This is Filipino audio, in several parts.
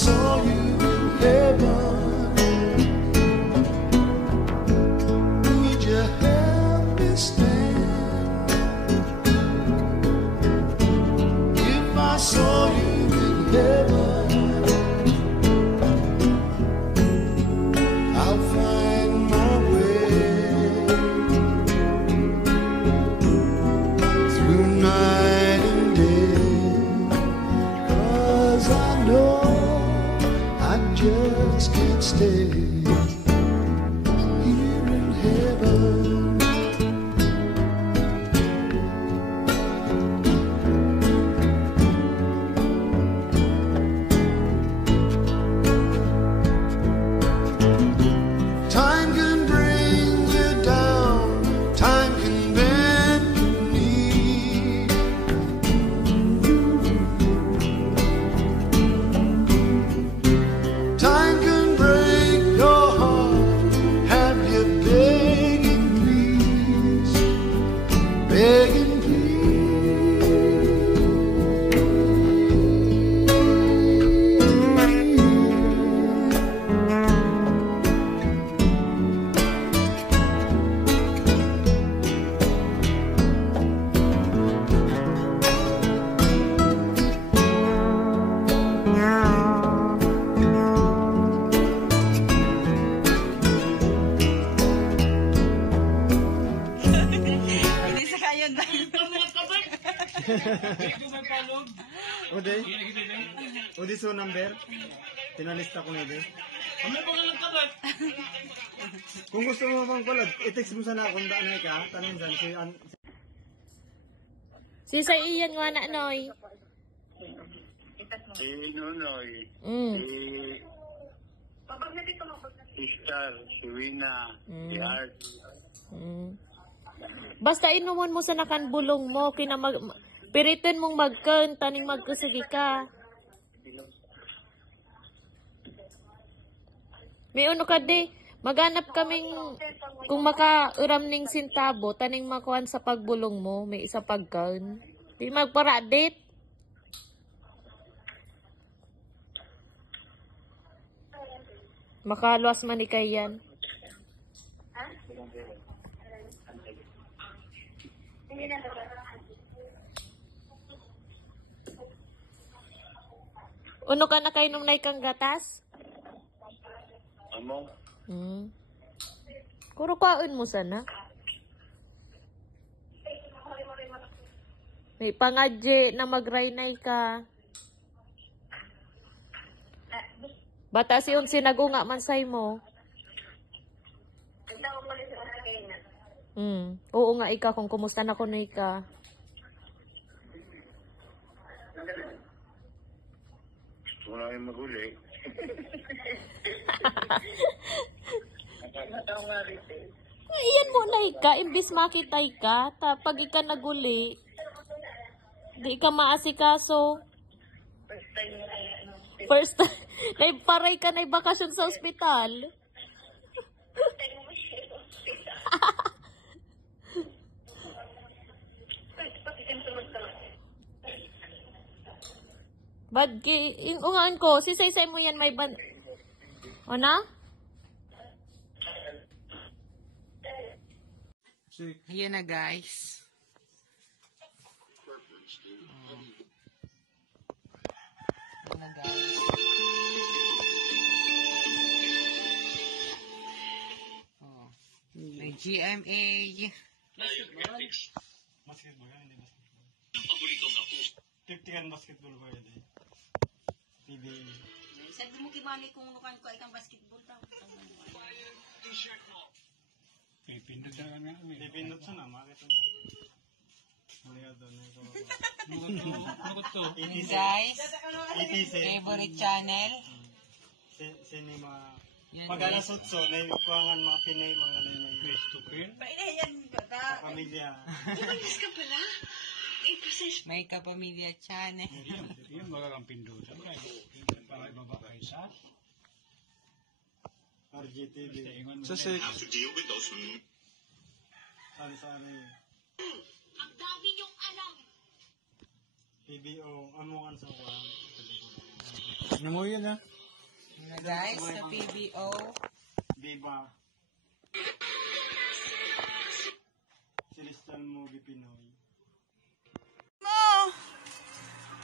saw you in heaven, would you help me stand? If I saw you in heaven, I'll find my way through night and day, 'cause I know I just can't stay here in heaven. Time can bring you down, time can bend your knee. Time can break your heart, have you begging please, begging Hindi sa kayon ba? Uday? Uday so number? Tinalista ko na din. Kung gusto mo bang kulad, i-text mo sana kung daan ka. Tanong dyan. Si sa iyan nga na, Noy. Si Nunoy, si Star, si Wina, si Art. Basta inuman mo sa nakanbulong mo, piritin mong magkan, taning magkusagi ka. May uno ka di, maghanap kaming, kung makauram ning sintabo, taning makuhan sa pagbulong mo, may isa pagkan. Di magparadit. Makaluas man ikay yan. Uno ka na kainom na ikang gatas? Amo? Kuro kaon mo sana. May pangadje na magrainay ka. Bata si unsi nagunga man say mo. Oo nga ika kung kumusta na ko na ika. Wala yung maguli. Iyan mo na ika, imbis makita ika, pag ika naguli, di ka maasikaso. First time, naiparay ka na bakasyon sa ospital. Bad inungaan ko, sisay-say mo yan may ban... O na? Ayan na guys. Ayan na guys. May GMA. Basketball yan, hindi basketball. Tiktikan basketball ko yun. TV. Sabi mo kimali kung nukan ko ikang basketball daw. Pipindot na nga. Pipindot sa na, makita na. Maliya doon. Makot to. Guys, ETC. favorite channel. Cinema. Yan, Pag alas 8, naikuangan mga Pinay, mga Linay. Face to print. Yan kaka. Sa pamilya. Ibalis ka pala. May kapamilya channel. Yan, magagang pindutan. Para ibaba kayo sa RGTV. Sali-sali. Ang dami niyong alam. PBO, amungan sa kuwan. Ano mo yun ha? Na guys, sa PBO. Diba? Celestial Movie Pinoy. Mo!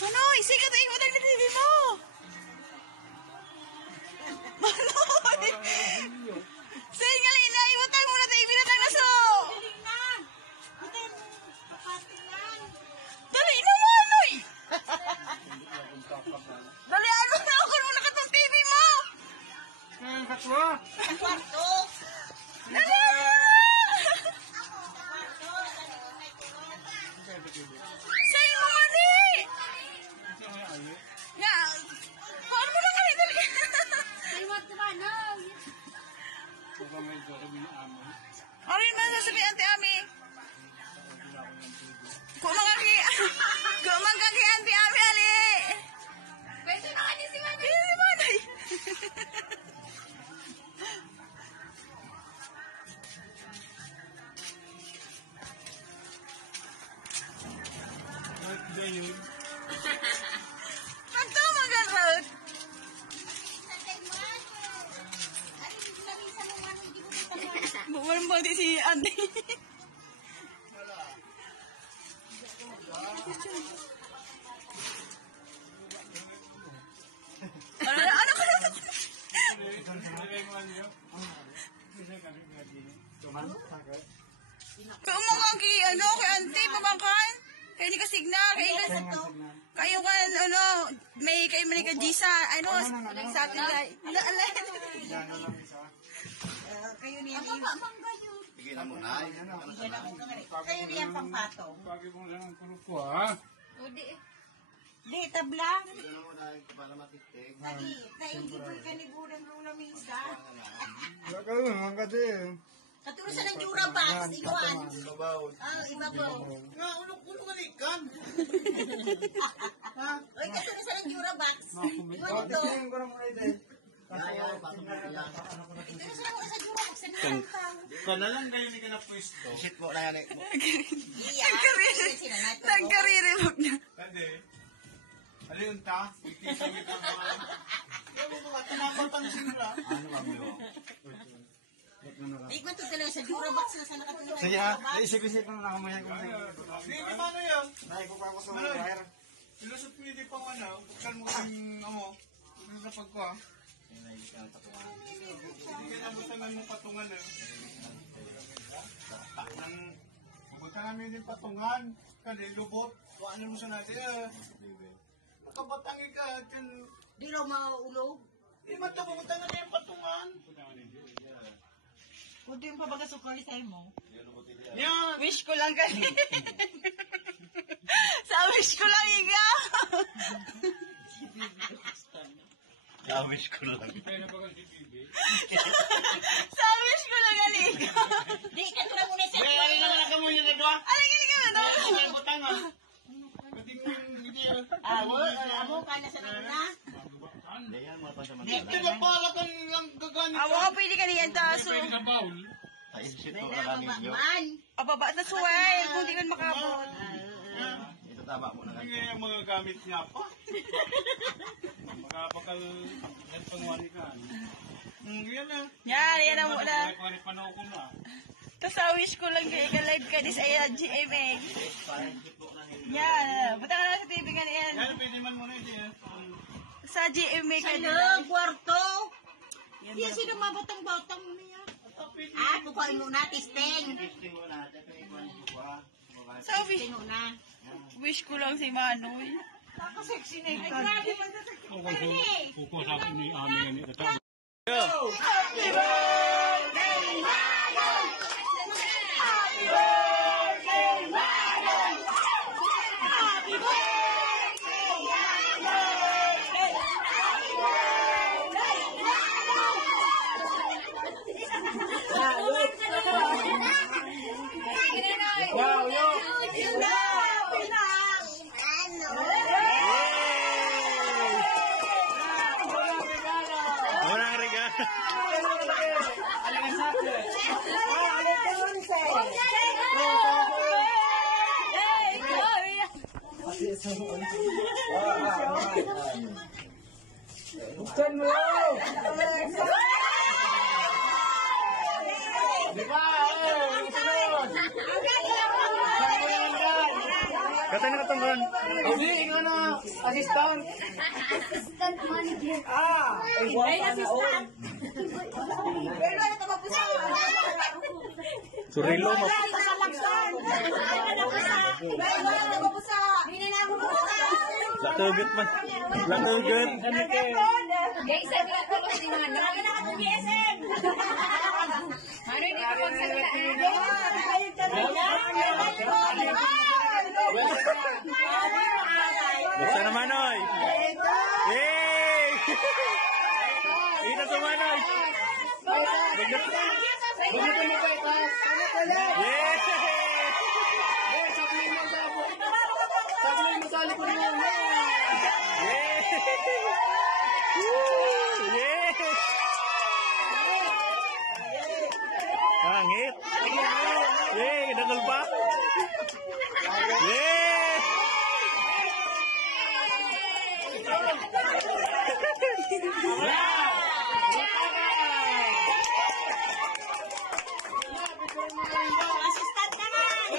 Manoy, sige tayo mo tayo na TV mo! Manoy! Sige nga lina, iwatang mo na tayo na tayo na so! Dali na mo, Manoy! Dali ano na ako mo na katong TV mo! Ang katwa! Ang kwarto! Dali na! Sige mo, Manoy! Ya, ano mo na kami dali? Say what the man? Baka may gawin na amin. Ano yung masasabi ante Ami? Kung magkaki ante Ami ali. Pwede na kanya si Manay. Si Manay. Ganyan. Kanto mag-road. Buwan mo di si ante. Ano ka na? Kaumang ki ano kay ante pabangkan. Kaya ni kasigna kay kayo kan ano may kay man ka Gisa ano sa atin kay kayo niya ni Sige na muna. kayo niya pangpatong. Pagi mo lang ang kulok ko ha. Di tabla. Sige na muna para matistig. Lagi tayo gibol ka ni budang rula minsa. Baka naman ka din. Katulad sa ng Jura box iguan. Ibabaw. Ibabaw. Nga, ulong malikan. Oy katulad sa ng Jura box. Iwan to. Ayaw, pasok mo yan. Katulad sa Jura box sa nalantang. Kana lang kayo ni ka na pwesto. Shit mo na yan eh. Iya. Tagkariri mo na. Kade. Ano yung ta? Ikisamit ang mga... Kaya mo mga tumabatang sila. Ano ba mo? Iguan to talaga sa Jura box na sa nakatulad. Sige ha, naisip-isip mo na kamayan ko. Hindi, paano yan? Naikupa ko sa Manoy. wire. Ilusot mo hindi pang ano. Buksan mo kasing amo. Ilusot sa pagko ha. Hindi ka nabutangan mo patungan eh. Nabutan namin din patungan. Kali lubot. Tuwaan mo sa natin eh. Nakabatang ka. Di raw maulog. Hindi man ito pabutangan na yung patungan. Kundi yung pabagasukali sa'yo mo. Yan! Wish ko lang kani. Sa wish ko lang iga. Gawish ko lang. Sa wish ko lang kani iga. Di ka tura muna sa. Ano naman ang kamoy niya na Ay gini ka na. Ano butang ha? Pati mo yung video. Amo ka na sa na. Hindi yan, mga pasaman. Ito na pala kang gaganit. Amo ka pwede ka niyan taso. Ay, shit mo na lang yun. Man. Ababa na suway kung di ka makabot. Ito tama mo na lang. Hindi yung mga gamit niya pa. Makapakal yan pangwari ka. Yan na. Yan na mo na. Pari panaw ko na. Tapos sa wish ko lang kay ka-live ka di sa GMA. Yan. Buta ka na sa TV ka niyan. Yan, pwede man muna ito eh. Sa GMA ka na. Kwarto. Yan sino mabatang-batang mo niya. Kukuhain mo na, testing. Testing mo na. Testing mo na. Sa wish ko lang si Manoy. Nakasexy na ito. Ay, grabe man na sa Kukusapin ni Ami yan. Happy birthday, Manoy! Happy birthday, Manoy! Happy birthday, Manoy! Happy birthday, Manoy! Wow, Walang regalo. Buksan mo! Di ba? Sunod! Kata na katunggan. Hindi, ikaw na. Assistant. Assistant manager. Ay, assistant. Pero ano ito mapusa? Surilo mo. Latugot man. Latugot. Guys, sabi na ko kasi naman. Nakakita ka ng BSM. Ano hindi ko Buksan naman, oy. Yay! Ito sa manoy. Bagay mo pa itas. Yay! Sablay mo sa likod mo. Yay! Yay! Hangit. Yay! Kinagol pa. Yay! Assistant naman!